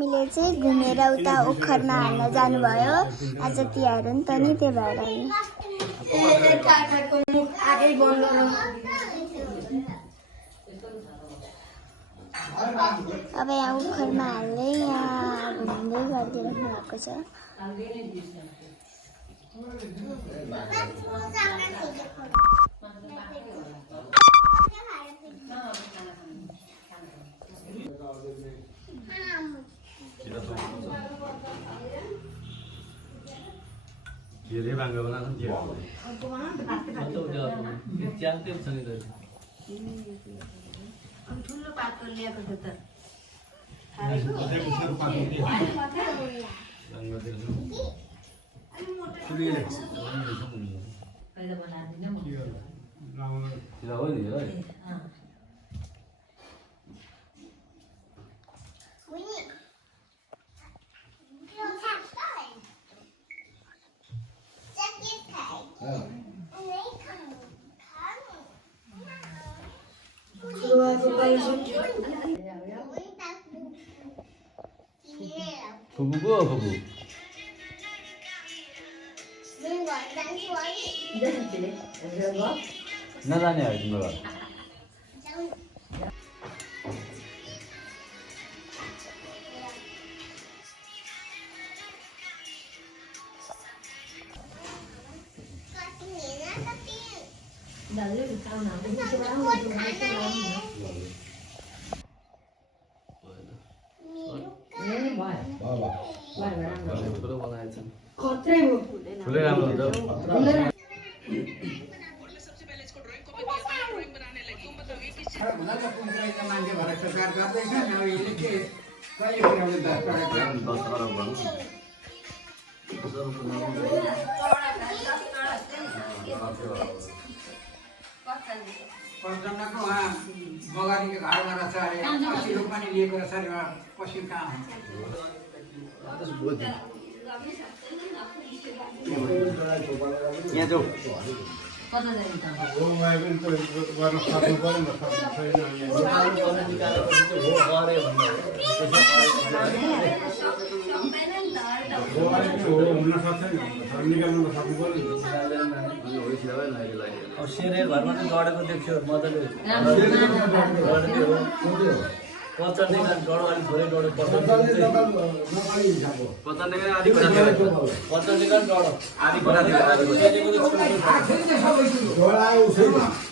मम्मीले चाहिँ घुमेर उता ओखरमा हाल्न जानुभयो। आज तिहार हो नि त नि, त्यही भएर अब यहाँ ओखरमा हाल्दै यहाँ घुम्दै गरिदिनु भएको छ। धेरै बाङ्गो बनाएको थियो ठुलो पातको ल्याएको थियो त Fubuko fubu. Nadanya juga. फुले राम्रो हुन्छ मान्छे भएर सरकार गर्दैछ अब यसले के कहिले पुर्याउने त पन्चन्नको उहाँ बगानीको घरमा रहेछ अरे पछि पनि लिएको रहेछ अरे पछि कहाँ यहाँ जाऊ कता जाने त सेरेर घरमा चाहिँ गडेको देख्छु मजाले पचन्ने डढो अलिक थोरै डढो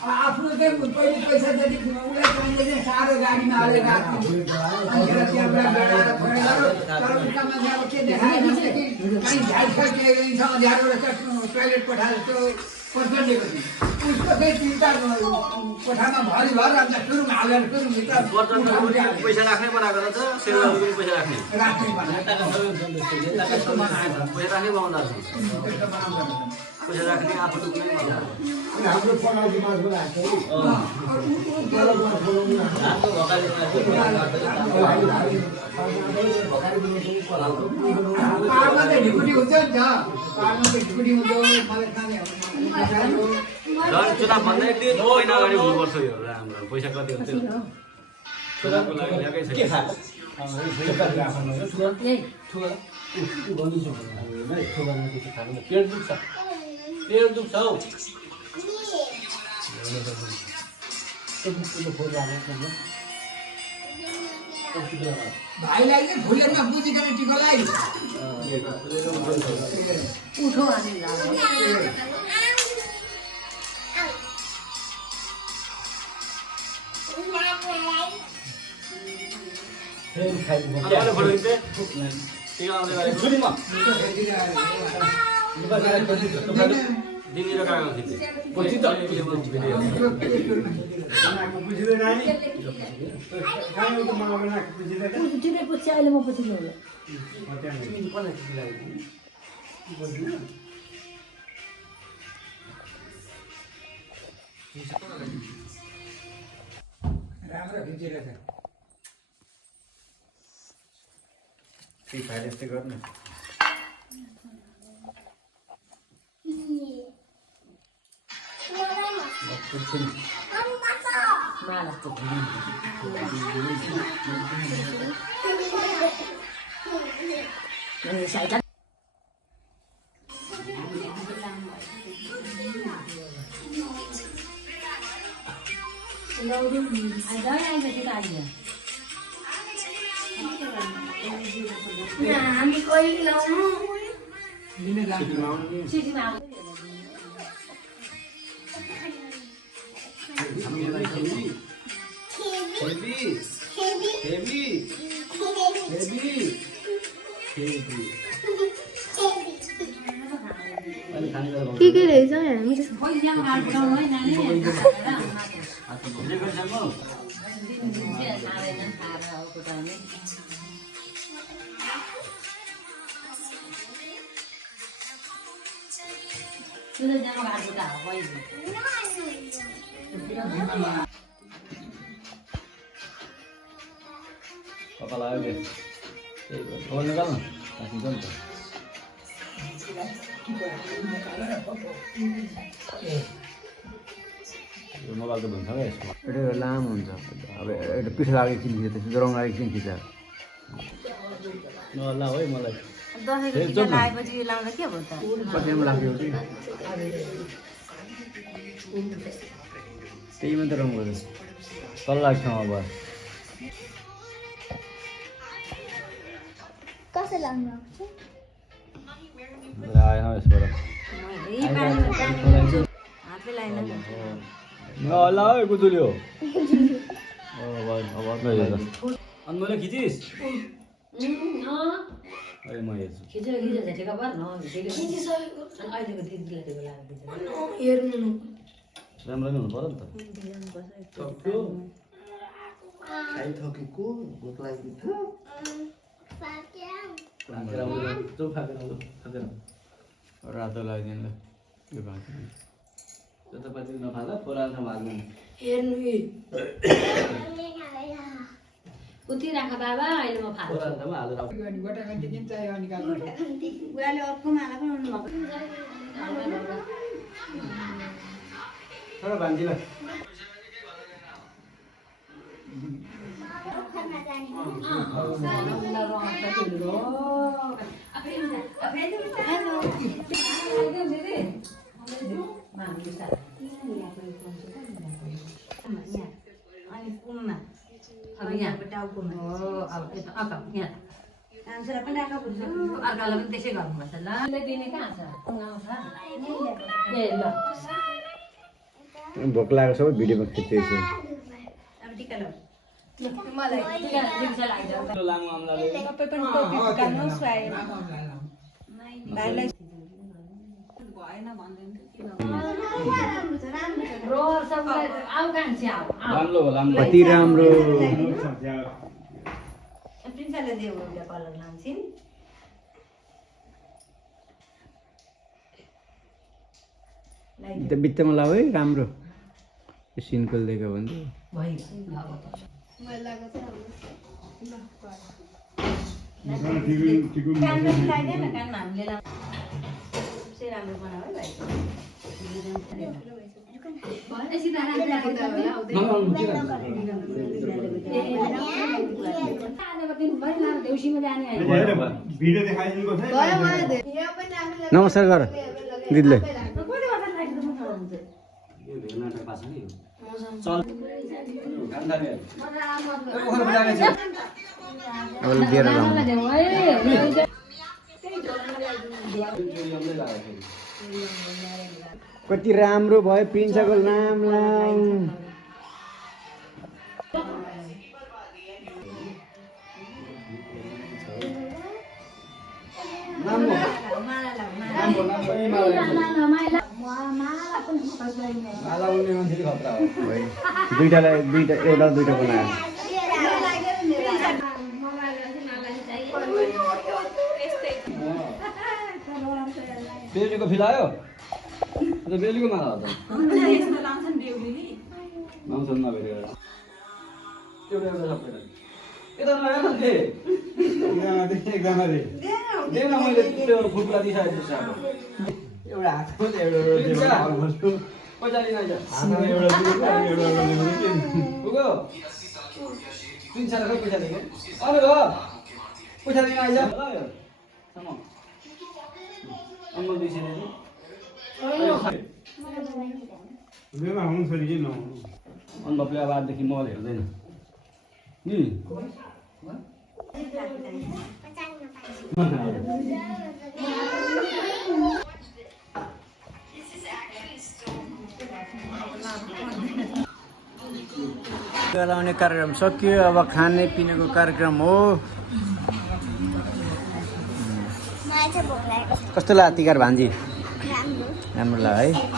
आफ्नो चाहिँ पहिले पैसा जति उसलाई चाहिने साह्रो गाडीमा हालेर के देखायो कहीँ झ्यालछ टोइलेट कोठा जस्तो पचन्नेको थियो उसको चाहिँ चिन्ता कोठामा भरि भर अन्त सुरुमा हालेर सुरुभित्र पैसा राख्नै बनाएको रहेछ सेवाहरू पनि पैसा राख्ने राख्नै बनाएको पैसा राख्नै बनाउँदा पैसा राख्ने आफू डुब्नै हाम्रो पढाउँदै मान्छे पाहाडमा चाहिँ ढिकुटी हुन्छ नि त पाहाडमा चाहिँ ढिकुटी हुन्छ चुनाव भन्दा एक दिन महिना अगाडि हुनुपर्छ यो राम्रो पैसा कति हुन्छ चुनावको लागि ल्याएकै छ पेट दुख्छ हौ भाइलाई चाहिँ फुलेरमा बुझिकन टिकोलाई उठो हामी दिनेर गएको थियो पछि त पछि अहिले म पछि ल्याउँला राम्रो खिचेको छ त्यही फाइल यस्तै गर्नु माला साइडला हामी कहिले लाउनु सिटीमा के रहेछ हामी Apa lagi? Oh, ini kan? Kasih kan? यो मोबाइल त भन्छ क्या यसमा एउटा लामो हुन्छ अब एउटा पिठो लागेको चिनी खिच्छ त्यसपछि रङ लागेको चिनी खिच्छ नला है मलाई दसैँको टिका लगाएपछि यो लाउँदा के भयो त कतिमा लाग्यो कि त्यही मात्रै रङ गर्छ कल लाग्छ अब कसरी लाग्नु आएन यसबाट हातले लाइन नला है गुजुल्यो अनि मैले खिचिस अहिले म हेर्छु खिचेर झेटेका भएर न अहिलेको दिदीलाई त्यो लाग्यो राम्रो नै हुनु पर्यो नि त थकेको भोक लाग्यो रातो लगाइदिनु ल यो भाँच्नु जतापाति नफाल्दा पुरानो भाग्नु हेर्नु उति राख बाबा अहिले म फाल्छु पुरानोमा हालेर बुवाले अर्को माला पनि उड्नु भएको तर भान्जीलाई अनि कुममा अब यहाँ टाउकोमा हो अब यता अगाउ यहाँ मान्छेलाई पनि राख बुझ्छ अर्कालाई पनि त्यसै गर्नुपर्छ ल दिने कहाँ छ ए ल भोक लागेको सबै भिडियोमा खिच्दैछु अब टिका ल मलाई टिका दिन्छ लाग्छ लामो आम्लाले रोर सबलाई आउ कान्छे आउ राम्रो हो राम्रो कति राम्रो प्रिन्सले देऊ एउटा कलर लान्छिन् बित्तामा लाऊ है राम्रो यो सिन्कल दिएको भने कानमा लगाइदिएन कानमा हामीले चाहिँ राम्रो बनाऊ है भाइ नमस्कार गर दिदीले अब दिएर कति राम्रो भयो प्रिन्सको नाम लाऊ दुईटालाई दुईटा एउटा दुईटा बनायो बेलुको फिलायो बेलुको माला हो त लाउँछन् नभेटेर एउटा एउटा सबै यता नआएर दे एकदमै देऊ न मैले त्यो फुटला दिइसकेको छु एउटा हातमा एउटा पैसा लिन आइज पुग्यो 3 पैसा दिएको अरे हो पैसा लिन आइज ल अम्मा बिर्सिने नि अनुभवले अब आजदेखि मल हेर्दैन नि लाउने कार्यक्रम सकियो अब खाने पिनेको कार्यक्रम हो मलाई चाहिँ भोक लागेको छ कस्तो लाग्यो तिहार भान्जी राम्रो राम्रो लाग्यो है